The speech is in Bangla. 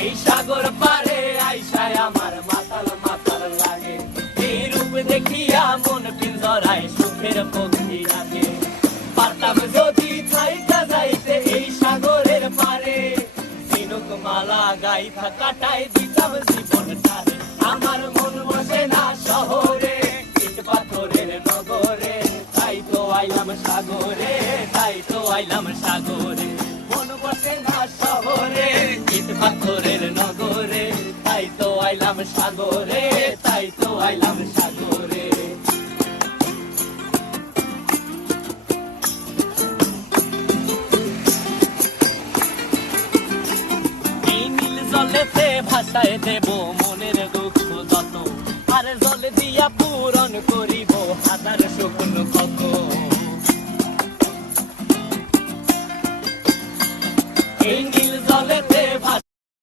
এই সাগর পারে আইসায় আমার মাতাল মাতাল লাগে, এই রূপ দেখিয়া মন পিঞ্জরায় সুখের পক্ষী রাখে। পারতাম যদি থাইকা যাইতে এই সাগরের পারে, ঝিনুক মালা গাইথা কাটাই দিতাম জীবনটারে। আমার মন বসে না শহরে, ইট পাথরের নগরে, তাই তো আইলাম সাগরে, তাই তো আইলাম সাগরে। মন বসে না শহরে, ইট পাথরের নগরে, তাই তো আইলাম সাগরে, তাই তো আইলাম সাগরে। এই নীল জলেতে ভাসায় দেব মনের দুঃখ যত, আর জল দিয়া পূরণ করি